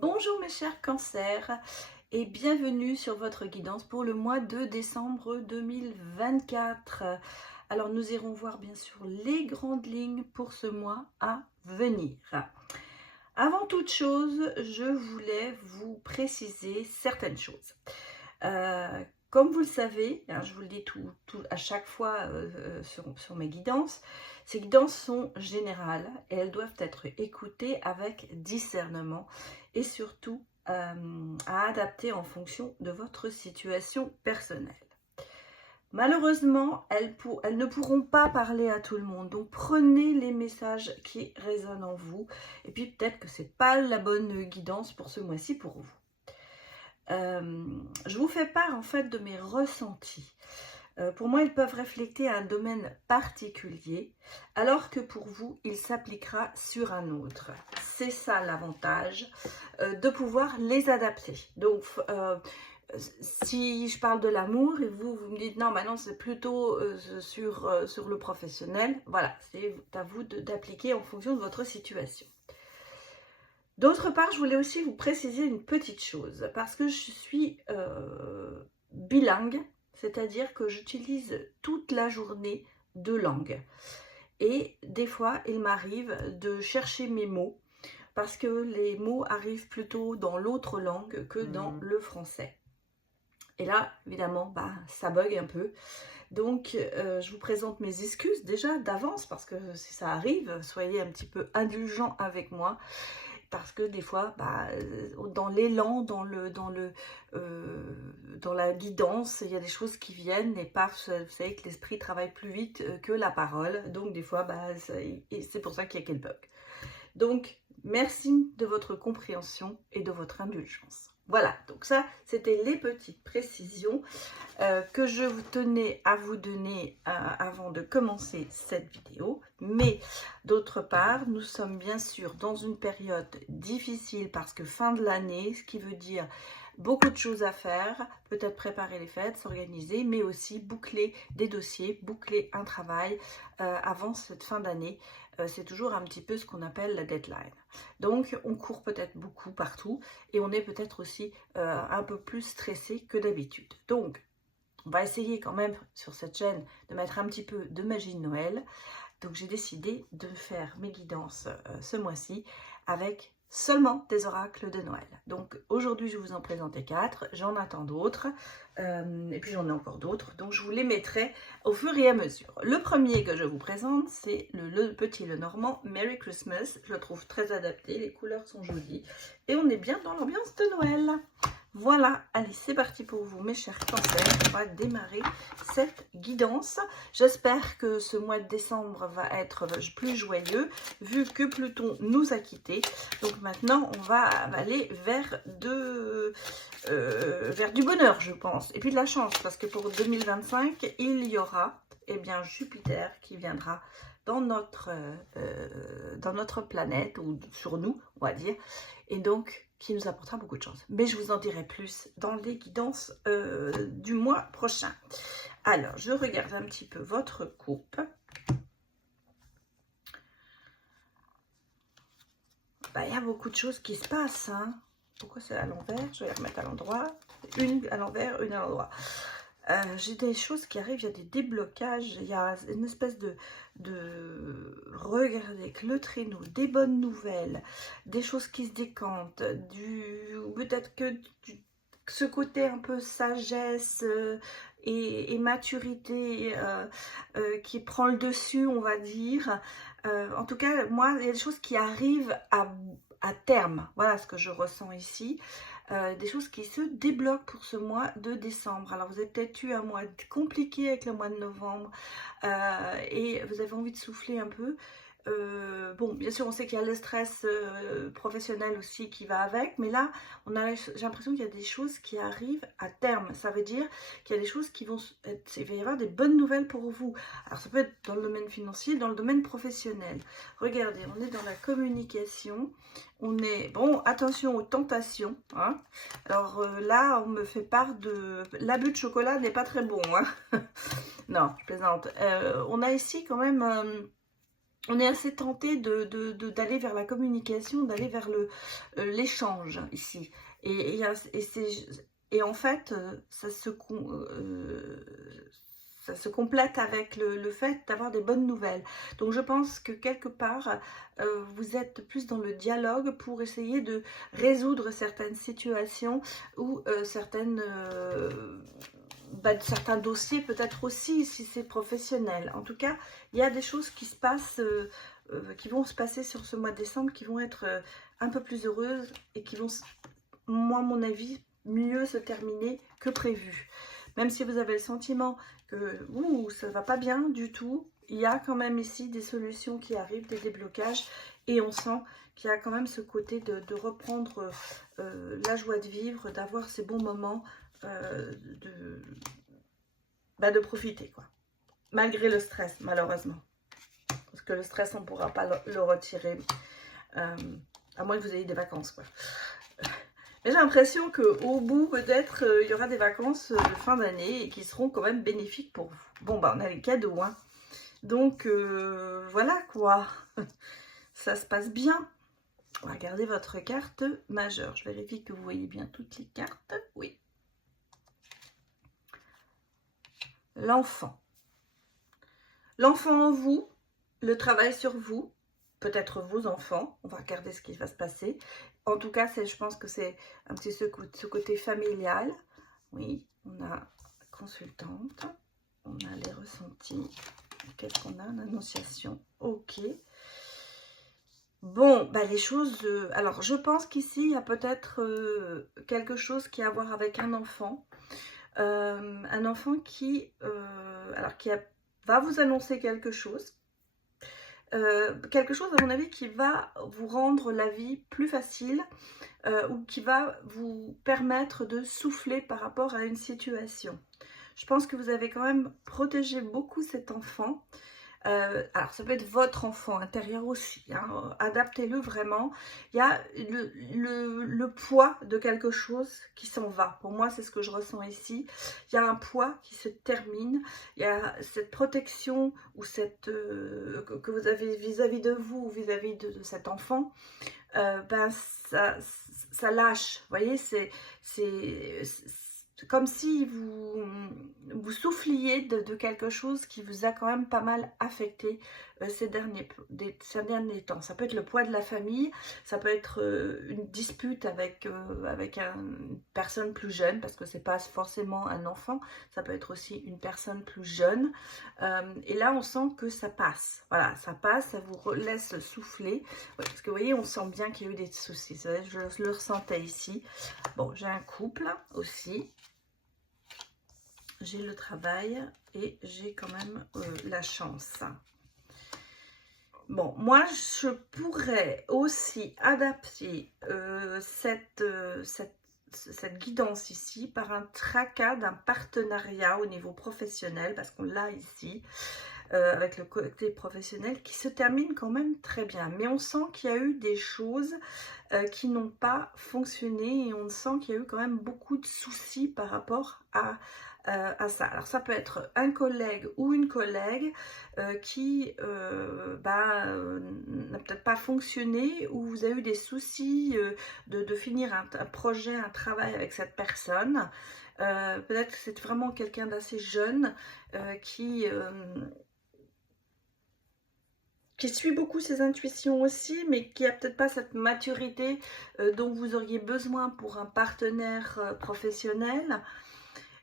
Bonjour mes chers cancers et bienvenue sur votre guidance pour le mois de décembre 2024. Alors nous irons voir bien sûr les grandes lignes pour ce mois à venir. Avant toute chose, je voulais vous préciser certaines choses. Comme vous le savez, hein, je vous le dis à chaque fois sur mes guidances, ces guidances sont générales et elles doivent être écoutées avec discernement et surtout à adapter en fonction de votre situation personnelle. Malheureusement, elles ne pourront pas parler à tout le monde, donc prenez les messages qui résonnent en vous et puis peut-être que c'est pas la bonne guidance pour ce mois-ci pour vous. Je vous fais part en fait de mes ressentis. Pour moi, ils peuvent refléter un domaine particulier, alors que pour vous, il s'appliquera sur un autre. C'est ça l'avantage de pouvoir les adapter. Donc, si je parle de l'amour et vous me dites non, bah non, c'est plutôt sur le professionnel, voilà, c'est à vous d'appliquer en fonction de votre situation. D'autre part, je voulais aussi vous préciser une petite chose, parce que je suis bilingue, c'est-à-dire que j'utilise toute la journée deux langues. Et des fois, il m'arrive de chercher mes mots, parce que les mots arrivent plutôt dans l'autre langue que dans le français. Et là, évidemment, bah, ça bug un peu. Donc, je vous présente mes excuses déjà d'avance, parce que si ça arrive, soyez un petit peu indulgents avec moi. Parce que des fois, dans l'élan, dans la guidance, il y a des choses qui viennent et paf, vous savez que l'esprit travaille plus vite que la parole. Donc des fois, c'est pour ça qu'il y a quelques bugs. Donc, merci de votre compréhension et de votre indulgence. Voilà, donc ça, c'était les petites précisions que je vous tenais à vous donner avant de commencer cette vidéo. Mais d'autre part, nous sommes bien sûr dans une période difficile parce que fin de l'année, ce qui veut dire beaucoup de choses à faire, peut-être préparer les fêtes, s'organiser, mais aussi boucler des dossiers, boucler un travail avant cette fin d'année. C'est toujours un petit peu ce qu'on appelle la deadline. Donc, on court peut-être beaucoup partout et on est peut-être aussi un peu plus stressé que d'habitude. Donc, on va essayer quand même sur cette chaîne de mettre un petit peu de magie de Noël. Donc, j'ai décidé de faire mes guidances ce mois-ci avec seulement des oracles de Noël. Donc, aujourd'hui, je vais vous en présenter 4. J'en attends d'autres. Et puis, j'en ai encore d'autres. Donc, je vous les mettrai au fur et à mesure. Le premier que je vous présente, c'est le petit Lenormand Merry Christmas. Je le trouve très adapté. Les couleurs sont jolies. Et on est bien dans l'ambiance de Noël. Voilà, allez, c'est parti pour vous, mes chers cancers. On va démarrer cette guidance. J'espère que ce mois de décembre va être plus joyeux, vu que Pluton nous a quittés. Donc maintenant, on va aller vers du bonheur, je pense. Et puis de la chance, parce que pour 2025, il y aura Jupiter qui viendra dans notre planète, ou sur nous, on va dire. Et donc, qui nous apportera beaucoup de chance. Mais je vous en dirai plus dans les guidances du mois prochain. Alors, je regarde un petit peu votre coupe. Il y a beaucoup de choses qui se passent. Hein. Pourquoi c'est à l'envers? Je vais les remettre à l'endroit. Une à l'envers, une à l'endroit. J'ai des choses qui arrivent, il y a des déblocages, il y a une espèce regardez avec le traîneau, des bonnes nouvelles, des choses qui se décantent, peut-être que ce côté un peu sagesse et maturité qui prend le dessus, on va dire. En tout cas, moi, il y a des choses qui arrivent à terme. Voilà ce que je ressens ici. Des choses qui se débloquent pour ce mois de décembre. Alors vous avez peut-être eu un mois compliqué avec le mois de novembre et vous avez envie de souffler un peu. Bon, bien sûr, on sait qu'il y a le stress professionnel aussi qui va avec, mais là, j'ai l'impression qu'il y a des choses qui arrivent à terme. Ça veut dire qu'il y a des choses qui il va y avoir des bonnes nouvelles pour vous. Alors, ça peut être dans le domaine financier, dans le domaine professionnel. Regardez, on est dans la communication. On est, bon, attention aux tentations. Hein. Alors là, on me fait part de... L'abus de chocolat n'est pas très bon. Hein. Non, je plaisante. On a ici quand même... on est assez tenté d'aller vers la communication, d'aller vers l'échange ici. Et en fait, ça se complète avec le fait d'avoir des bonnes nouvelles. Donc je pense que quelque part, vous êtes plus dans le dialogue pour essayer de résoudre certaines situations ou certains dossiers peut-être aussi si c'est professionnel. En tout cas, il y a des choses qui se passent, qui vont se passer sur ce mois de décembre, qui vont être un peu plus heureuses et qui vont, moi à mon avis, mieux se terminer que prévu. Même si vous avez le sentiment que ça ne va pas bien du tout, il y a quand même ici des solutions qui arrivent, des déblocages, et on sent qu'il y a quand même ce côté de reprendre la joie de vivre, d'avoir ces bons moments, de profiter, quoi. Malgré le stress, malheureusement. Parce que le stress, on ne pourra pas le retirer, à moins que vous ayez des vacances, quoi. J'ai l'impression qu'au bout, peut-être, il y aura des vacances de fin d'année et qui seront quand même bénéfiques pour vous. Bon, bah, on a les cadeaux, hein. Donc, voilà, quoi. Ça se passe bien. Regardez votre carte majeure. Je vérifie que vous voyez bien toutes les cartes. Oui. L'enfant. L'enfant en vous, le travail sur vous, peut-être vos enfants. On va regarder ce qui va se passer. En tout cas, je pense que c'est un petit ce côté familial. Oui, on a consultante, on a les ressentis. Qu'est-ce qu'on a? L'annonciation. Ok. Bon, bah les choses... alors, je pense qu'ici, il y a peut-être quelque chose qui a à voir avec un enfant. Un enfant qui va vous annoncer quelque chose. Quelque chose, à mon avis, qui va vous rendre la vie plus facile ou qui va vous permettre de souffler par rapport à une situation. Je pense que vous avez quand même protégé beaucoup cet enfant. Alors, ça peut être votre enfant intérieur aussi, hein, adaptez-le vraiment. Il y a le poids de quelque chose qui s'en va. Pour moi, c'est ce que je ressens ici. Il y a un poids qui se termine. Il y a cette protection ou que vous avez vis-à-vis de vous ou vis-à-vis de cet enfant. Ben, ça lâche. Vous voyez, c'est comme si vous souffliez de quelque chose qui vous a quand même pas mal affecté ces derniers temps. Ça peut être le poids de la famille, ça peut être une dispute avec une personne plus jeune, parce que c'est pas forcément un enfant, ça peut être aussi une personne plus jeune. Et là, on sent que ça passe. Voilà, ça passe, ça vous laisse souffler. Ouais, parce que vous voyez, on sent bien qu'il y a eu des soucis. Je le ressentais ici. Bon, j'ai un couple aussi. J'ai le travail et j'ai quand même la chance. Bon, moi, je pourrais aussi adapter cette guidance ici par un tracas d'un partenariat au niveau professionnel, parce qu'on l'a ici, avec le côté professionnel, qui se termine quand même très bien. Mais on sent qu'il y a eu des choses qui n'ont pas fonctionné et on sent qu'il y a eu quand même beaucoup de soucis par rapport à ça. Alors ça peut être un collègue ou une collègue qui n'a peut-être pas fonctionné, ou vous avez eu des soucis de finir un projet, un travail avec cette personne. Peut-être que c'est vraiment quelqu'un d'assez jeune qui suit beaucoup ses intuitions aussi, mais qui a peut-être pas cette maturité dont vous auriez besoin pour un partenaire professionnel.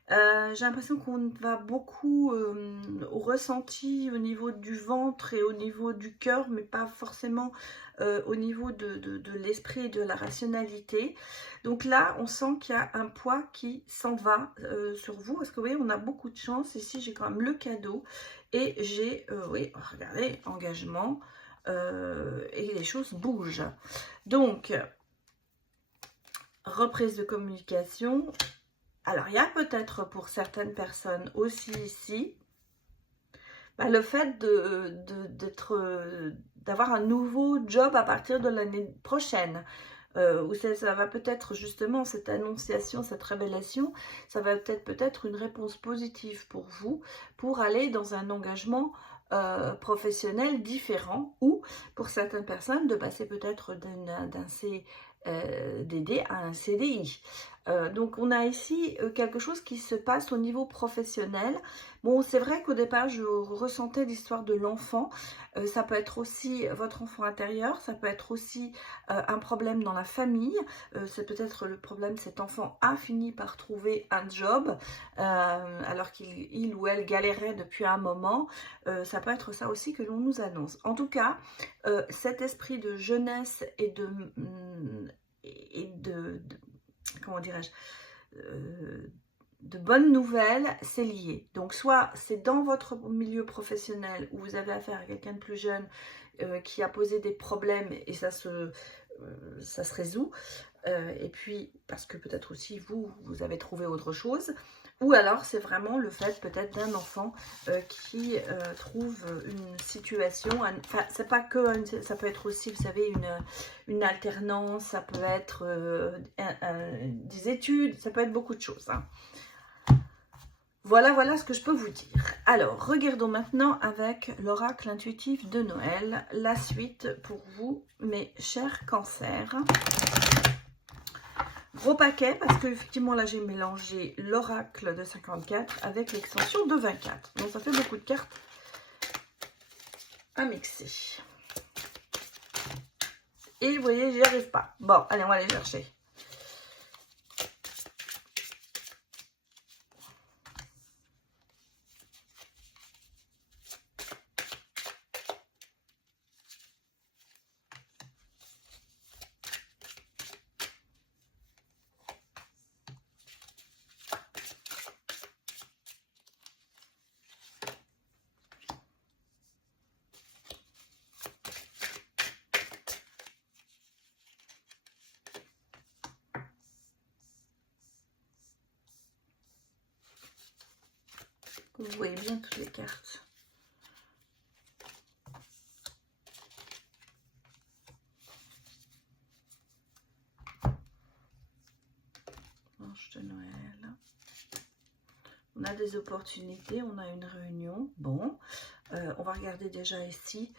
J'ai l'impression qu'on va beaucoup au ressenti au niveau du ventre et au niveau du cœur, mais pas forcément au niveau de l'esprit et de la rationalité. Donc là, on sent qu'il y a un poids qui s'en va sur vous, parce que vous voyez, on a beaucoup de chance. Ici, j'ai quand même le cadeau et j'ai, oui, regardez, engagement, et les choses bougent. Donc, reprise de communication. Alors, il y a peut-être pour certaines personnes aussi ici, le fait d'avoir un nouveau job à partir de l'année prochaine. Où ça va peut-être justement, cette annonciation, cette révélation, ça va peut-être une réponse positive pour vous, pour aller dans un engagement professionnel différent, ou pour certaines personnes de passer peut-être d'un CDD à un CDI. Donc on a ici quelque chose qui se passe au niveau professionnel. Bon, c'est vrai qu'au départ je ressentais l'histoire de l'enfant. Ça peut être aussi votre enfant intérieur, ça peut être aussi un problème dans la famille. C'est peut-être le problème, cet enfant a fini par trouver un job alors qu'il ou elle galérait depuis un moment. Ça peut être ça aussi que l'on nous annonce. En tout cas, cet esprit de jeunesse et de comment dirais-je, de bonnes nouvelles, c'est lié. Donc soit c'est dans votre milieu professionnel où vous avez affaire à quelqu'un de plus jeune qui a posé des problèmes et ça se résout. Et puis parce que peut-être aussi vous avez trouvé autre chose. Ou alors c'est vraiment le fait peut-être d'un enfant qui trouve une situation, enfin c'est pas que, ça peut être aussi, vous savez, une alternance, ça peut être des études, ça peut être beaucoup de choses. Hein. Voilà ce que je peux vous dire. Alors, regardons maintenant avec l'oracle intuitif de Noël, la suite pour vous, mes chers cancers. Gros paquet, parce que effectivement là j'ai mélangé l'oracle de 54 avec l'extension de 24. Donc ça fait beaucoup de cartes à mixer. Et vous voyez, j'y arrive pas. Bon, allez, on va aller chercher. Vous voyez bien toutes les cartes. Manche de Noël. On a des opportunités, on a une réunion. Bon, on va regarder déjà ici.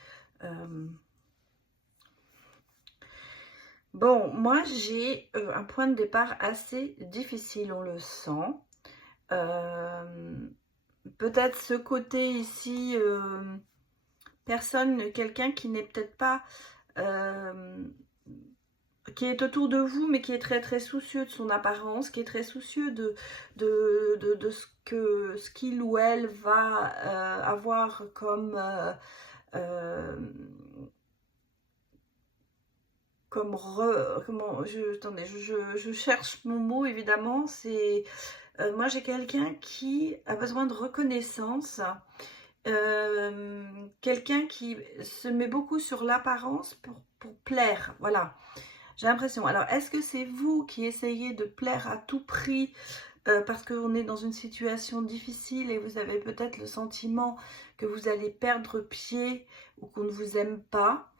Bon, moi j'ai un point de départ assez difficile, on le sent. Peut-être ce côté ici, quelqu'un qui n'est peut-être pas, qui est autour de vous, mais qui est très très soucieux de son apparence, qui est très soucieux de ce qu'il ou elle va avoir comme attendez, je cherche mon mot évidemment, c'est moi j'ai quelqu'un qui a besoin de reconnaissance, quelqu'un qui se met beaucoup sur l'apparence pour plaire, voilà, j'ai l'impression. Alors est-ce que c'est vous qui essayez de plaire à tout prix parce qu'on est dans une situation difficile et vous avez peut-être le sentiment que vous allez perdre pied ou qu'on ne vous aime pas,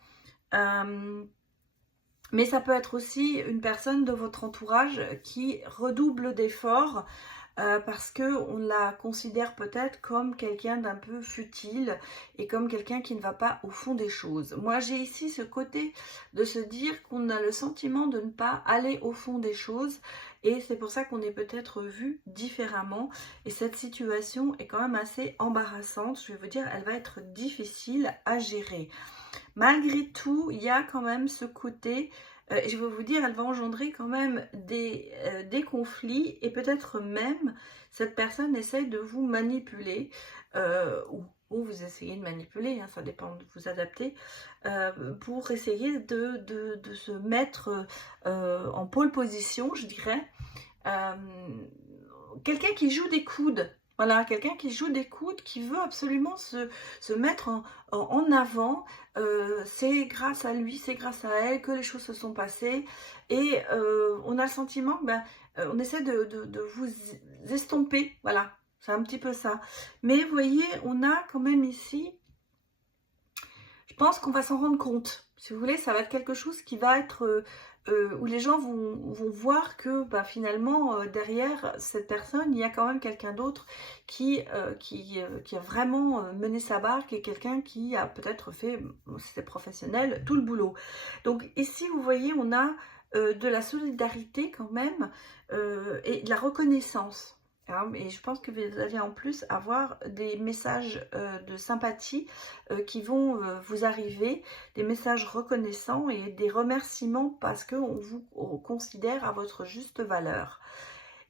mais ça peut être aussi une personne de votre entourage qui redouble d'efforts parce qu'on la considère peut-être comme quelqu'un d'un peu futile et comme quelqu'un qui ne va pas au fond des choses. Moi, j'ai ici ce côté de se dire qu'on a le sentiment de ne pas aller au fond des choses et c'est pour ça qu'on est peut-être vu différemment. Et cette situation est quand même assez embarrassante. Je vais vous dire, elle va être difficile à gérer. Malgré tout, il y a quand même ce côté, et je vais vous dire, elle va engendrer quand même des conflits, et peut-être même cette personne essaye de vous manipuler, ou vous essayez de manipuler, hein, ça dépend de vous adapter, pour essayer de se mettre en pole position, je dirais. Quelqu'un qui joue des coudes. Voilà, quelqu'un qui joue des coudes, qui veut absolument se mettre en avant. C'est grâce à lui, c'est grâce à elle que les choses se sont passées. Et on a le sentiment que on essaie de vous estomper. Voilà, c'est un petit peu ça. Mais vous voyez, on a quand même ici, je pense qu'on va s'en rendre compte. Si vous voulez, ça va être quelque chose qui va être où les gens vont voir que bah, finalement, derrière cette personne, il y a quand même quelqu'un d'autre qui a vraiment mené sa barque et quelqu'un qui a peut-être fait, c'est professionnel, tout le boulot. Donc ici, vous voyez, on a de la solidarité quand même et de la reconnaissance. Hein, et je pense que vous allez en plus avoir des messages de sympathie qui vont vous arriver, des messages reconnaissants et des remerciements parce qu'on vous considère à votre juste valeur.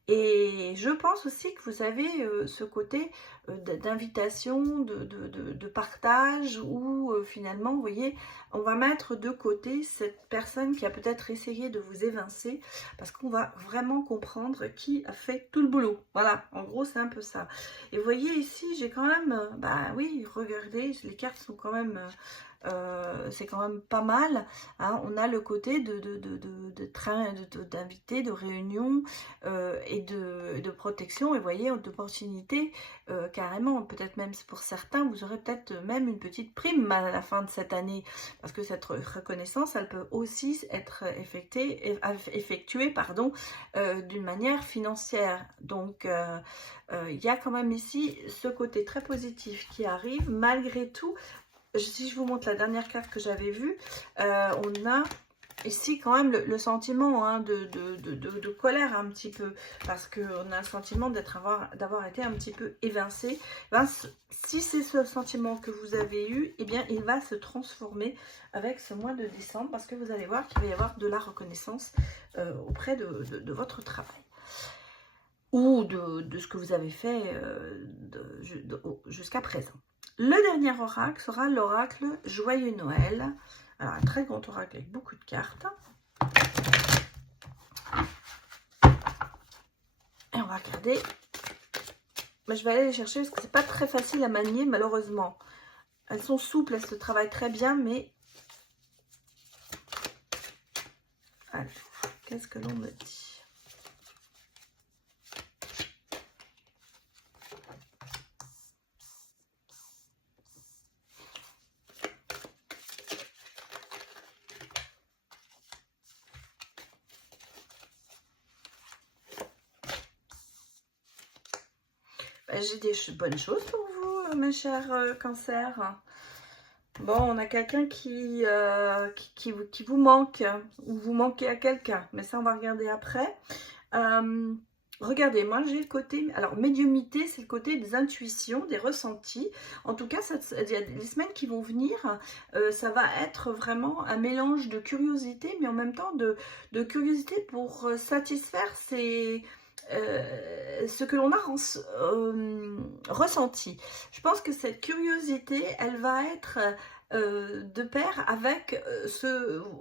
Et je pense aussi que vous avez ce côté d'invitation, de partage, où finalement, vous voyez, on va mettre de côté cette personne qui a peut-être essayé de vous évincer, parce qu'on va vraiment comprendre qui a fait tout le boulot. Voilà, en gros, c'est un peu ça. Et vous voyez ici, j'ai quand même, bah oui, regardez, les cartes sont quand même... c'est quand même pas mal, hein. On a le côté de train, d'invités, de réunions et de protection, et vous voyez, d'opportunités carrément, peut-être même pour certains, vous aurez peut-être même une petite prime à la fin de cette année, parce que cette reconnaissance, elle peut aussi être effectuée pardon, d'une manière financière. Donc, il y a quand même ici ce côté très positif qui arrive, malgré tout. Si je vous montre la dernière carte que j'avais vue, on a ici quand même le sentiment hein, de colère un petit peu, parce qu'on a le sentiment d'avoir été un petit peu évincé. Ben, si c'est ce sentiment que vous avez eu, eh bien il va se transformer avec ce mois de décembre, parce que vous allez voir qu'il va y avoir de la reconnaissance auprès de votre travail, ou de ce que vous avez fait jusqu'à présent. Le dernier oracle sera l'oracle Joyeux Noël. Alors, un très grand oracle avec beaucoup de cartes. Et on va regarder. Mais je vais aller les chercher parce que c'est pas très facile à manier, malheureusement. Elles sont souples, elles se travaillent très bien, mais... Alors, qu'est-ce que l'on me dit ? J'ai des bonnes choses pour vous, mes chers cancers. Bon, on a quelqu'un qui vous manque, ou vous manquez à quelqu'un, mais ça on va regarder après. Regardez, moi j'ai le côté, alors médiumité, c'est le côté des intuitions, des ressentis. En tout cas, il y a les semaines qui vont venir, ça va être vraiment un mélange de curiosité, mais en même temps de curiosité pour satisfaire ce que l'on a ressenti. Je pense que cette curiosité, elle va être de pair avec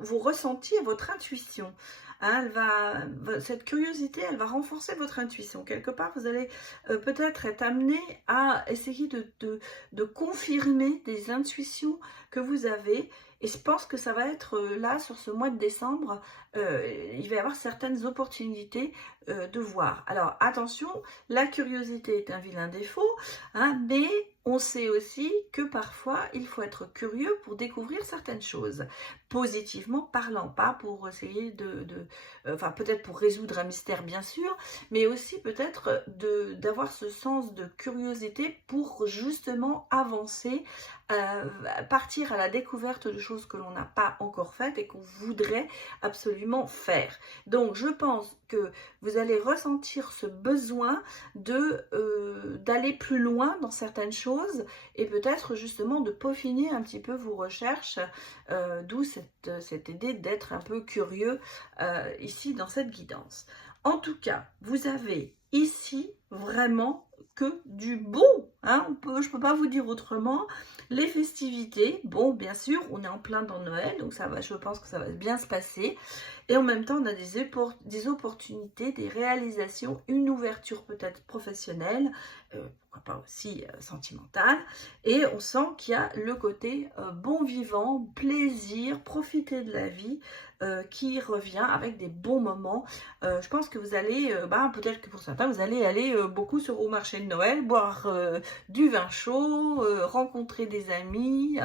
vos ressentis et votre intuition. Hein, cette curiosité, elle va renforcer votre intuition. Quelque part, vous allez peut-être être amené à essayer de confirmer des intuitions que vous avez. Et je pense que ça va être là, sur ce mois de décembre, il va y avoir certaines opportunités de voir. Alors, attention, la curiosité est un vilain défaut, hein, mais on sait aussi que parfois, il faut être curieux pour découvrir certaines choses, positivement parlant, pas pour essayer enfin peut-être pour résoudre un mystère bien sûr, mais aussi peut-être d'avoir ce sens de curiosité pour justement avancer, partir à la découverte de choses que l'on n'a pas encore faites et qu'on voudrait absolument faire. Donc je pense que vous allez ressentir ce besoin d'aller plus loin dans certaines choses et peut-être justement de peaufiner un petit peu vos recherches, d'où cette idée d'être un peu curieux ici dans cette guidance. En tout cas, vous avez ici vraiment que du bon, hein, je peux pas vous dire autrement. Les festivités, bon, bien sûr, on est en plein dans Noël, donc ça va, je pense que ça va bien se passer. Et en même temps, on a des opportunités, des réalisations, une ouverture peut-être professionnelle, pourquoi pas aussi sentimentale. Et on sent qu'il y a le côté bon vivant, plaisir, profiter de la vie qui revient avec des bons moments. Je pense que vous allez, peut-être que pour certains, vous allez aller beaucoup au marché de Noël, boire du vin chaud, rencontrer des amis.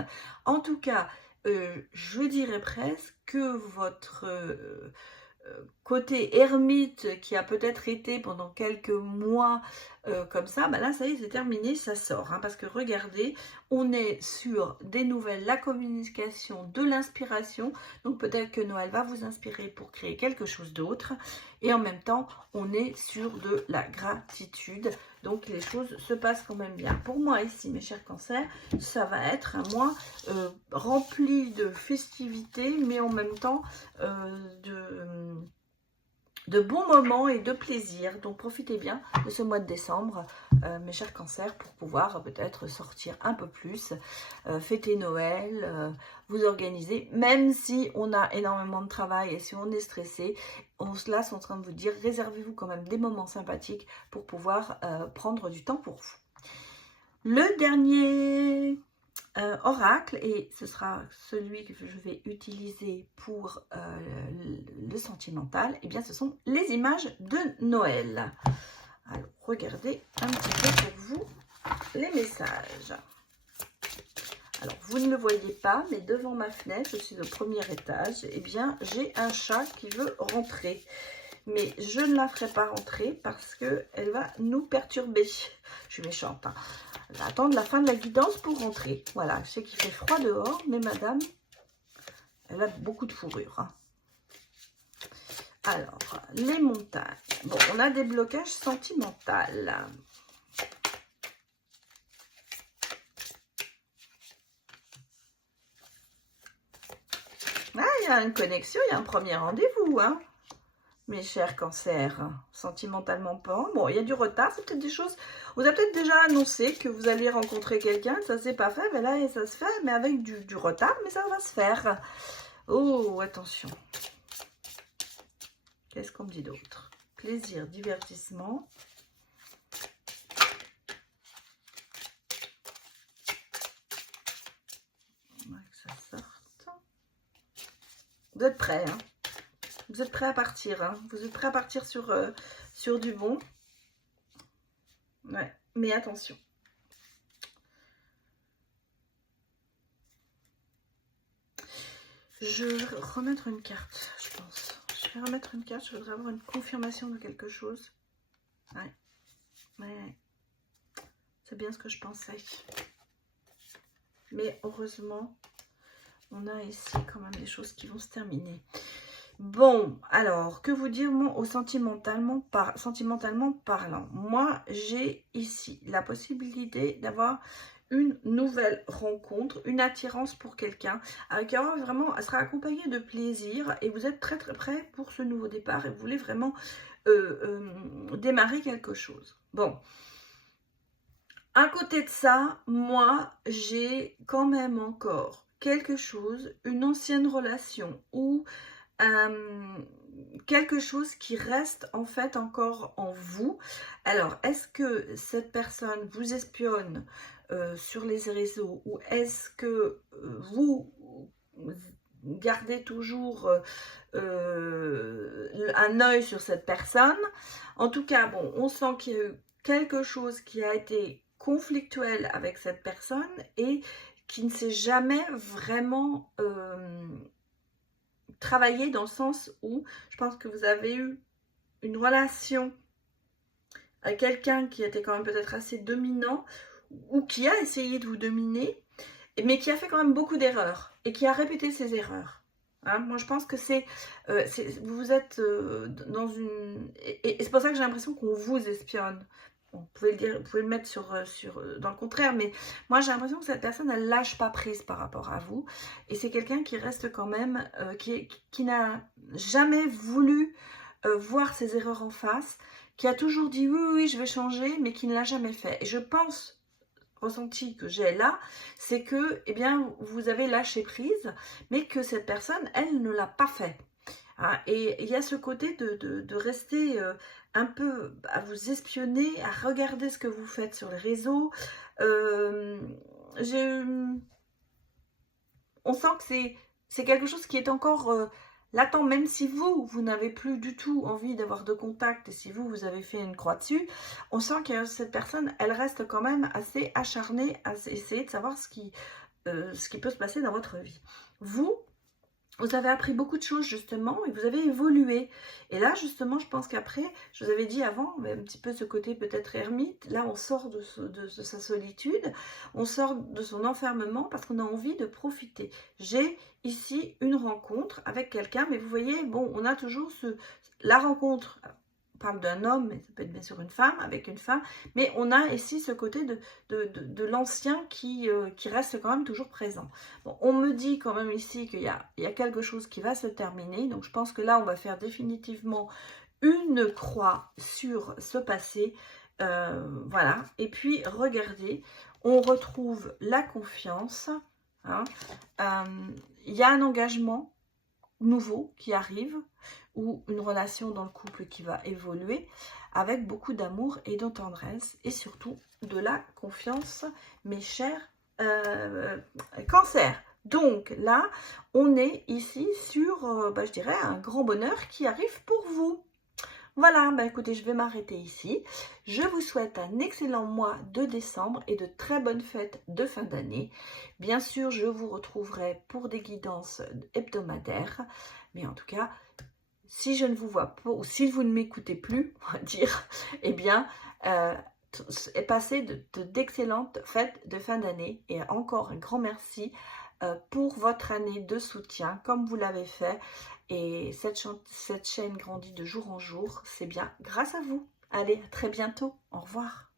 En tout cas, je dirais presque que votre côté ermite qui a peut-être été pendant quelques mois comme ça, bah là ça y est, c'est terminé, ça sort, hein, parce que regardez, on est sur des nouvelles, la communication, de l'inspiration, donc peut-être que Noël va vous inspirer pour créer quelque chose d'autre, et en même temps on est sur de la gratitude, donc les choses se passent quand même bien. Pour moi ici, mes chers cancers, ça va être un mois rempli de festivités, mais en même temps de bons moments et de plaisir. Donc profitez bien de ce mois de décembre, mes chers cancers, pour pouvoir peut-être sortir un peu plus, fêter Noël, vous organiser, même si on a énormément de travail et si on est stressé, on se laisse en train de vous dire, réservez-vous quand même des moments sympathiques pour pouvoir prendre du temps pour vous. Le dernier oracle, et ce sera celui que je vais utiliser pour le sentimental, et eh bien ce sont les images de Noël. Alors regardez un petit peu pour vous les messages. Alors vous ne le voyez pas, mais devant ma fenêtre, je suis au premier étage, et eh bien j'ai un chat qui veut rentrer. Mais je ne la ferai pas rentrer parce qu'elle va nous perturber. Je suis méchante, hein. Elle va attendre la fin de la guidance pour rentrer. Voilà, je sais qu'il fait froid dehors, mais madame, elle a beaucoup de fourrure, hein. Alors, les montagnes. Bon, on a des blocages sentimentaux. Ah, il y a une connexion, il y a un premier rendez-vous, hein. Mes chers cancers, sentimentalement pas. Bon, il y a du retard, c'est peut-être des choses... Vous avez peut-être déjà annoncé que vous alliez rencontrer quelqu'un, ça s'est pas fait, mais là, ça se fait, mais avec du retard, mais ça va se faire. Oh, attention. Qu'est-ce qu'on me dit d'autre? Plaisir, divertissement. On va que ça sorte. Vous êtes prêts, hein? Vous êtes prêts à partir, hein? Vous êtes prêts à partir sur du bon. Ouais, mais attention. Je vais remettre une carte, je pense. Je vais remettre une carte, je voudrais avoir une confirmation de quelque chose. Ouais, ouais. C'est bien ce que je pensais. Mais heureusement, on a ici quand même des choses qui vont se terminer. Bon, alors, que vous dire, moi, sentimentalement parlant? Moi, j'ai ici la possibilité d'avoir une nouvelle rencontre, une attirance pour quelqu'un, qui aura vraiment, elle sera accompagnée de plaisir, et vous êtes très très prêt pour ce nouveau départ, et vous voulez vraiment démarrer quelque chose. Bon. À côté de ça, moi, j'ai quand même encore quelque chose, une ancienne relation ou quelque chose qui reste en fait encore en vous. Alors, est-ce que cette personne vous espionne sur les réseaux, ou est-ce que vous gardez toujours un œil sur cette personne? En tout cas, bon, on sent qu'il y a eu quelque chose qui a été conflictuel avec cette personne et qui ne s'est jamais vraiment travaillé, dans le sens où je pense que vous avez eu une relation avec quelqu'un qui était quand même peut-être assez dominant, ou qui a essayé de vous dominer, mais qui a fait quand même beaucoup d'erreurs et qui a répété ses erreurs. Hein, moi, je pense que vous êtes dans une... Et c'est pour ça que j'ai l'impression qu'on vous espionne. Bon, vous pouvez le dire, vous pouvez le mettre dans le contraire, mais moi, j'ai l'impression que cette personne, elle lâche pas prise par rapport à vous. Et c'est quelqu'un qui reste quand même, qui n'a jamais voulu voir ses erreurs en face, qui a toujours dit oui, oui, je vais changer, mais qui ne l'a jamais fait. Et je pense... ressenti que j'ai là, c'est que, eh bien, vous avez lâché prise, mais que cette personne, elle ne l'a pas fait. Hein, et il y a ce côté de rester un peu à vous espionner, à regarder ce que vous faites sur les réseaux. On sent que c'est quelque chose qui est encore latent, même si vous n'avez plus du tout envie d'avoir de contact, et si vous avez fait une croix dessus, on sent que cette personne, elle reste quand même assez acharnée à essayer de savoir ce qui peut se passer dans votre vie. vous avez appris beaucoup de choses justement et vous avez évolué. Et là justement, je pense qu'après, je vous avais dit avant, mais un petit peu ce côté peut-être ermite, là on sort de sa solitude, on sort de son enfermement parce qu'on a envie de profiter. J'ai ici une rencontre avec quelqu'un, mais vous voyez, bon, on a toujours la rencontre. On parle d'un homme, mais ça peut être bien sûr une femme, avec une femme, mais on a ici ce côté de l'ancien qui reste quand même toujours présent. Bon, on me dit quand même ici qu'il y a quelque chose qui va se terminer, donc je pense que là, on va faire définitivement une croix sur ce passé, voilà. Et puis, regardez, on retrouve la confiance, hein. Il y a un engagement nouveau qui arrive, ou une relation dans le couple qui va évoluer avec beaucoup d'amour et de tendresse et surtout de la confiance, mes chers Cancer. Donc là, on est ici sur, je dirais, un grand bonheur qui arrive pour vous. Voilà, écoutez, je vais m'arrêter ici. Je vous souhaite un excellent mois de décembre et de très bonnes fêtes de fin d'année. Bien sûr, je vous retrouverai pour des guidances hebdomadaires. Mais en tout cas, si je ne vous vois pas, ou si vous ne m'écoutez plus, on va dire, eh bien, passez d'excellentes fêtes de fin d'année. Et encore un grand merci pour votre année de soutien, comme vous l'avez fait. Et cette chaîne grandit de jour en jour. C'est bien grâce à vous. Allez, à très bientôt. Au revoir.